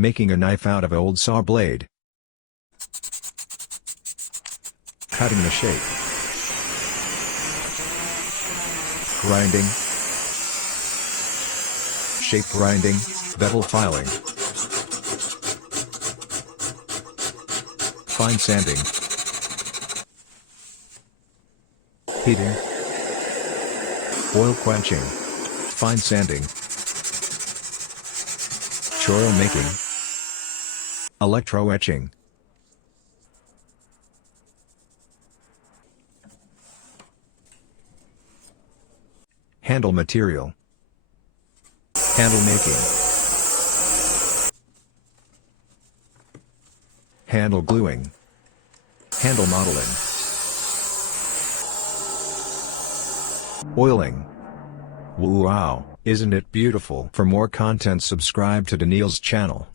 Making a knife out of old saw blade. Cutting the shape. Grinding. Shape grinding, bevel filing. Fine sanding. Heating. Oil quenching. Fine sanding. Choil making. Electro etching. Handle material. Handle making. Handle gluing. Handle modeling. Oiling. Wow, isn't it beautiful? For more content subscribe to Daniil's channel.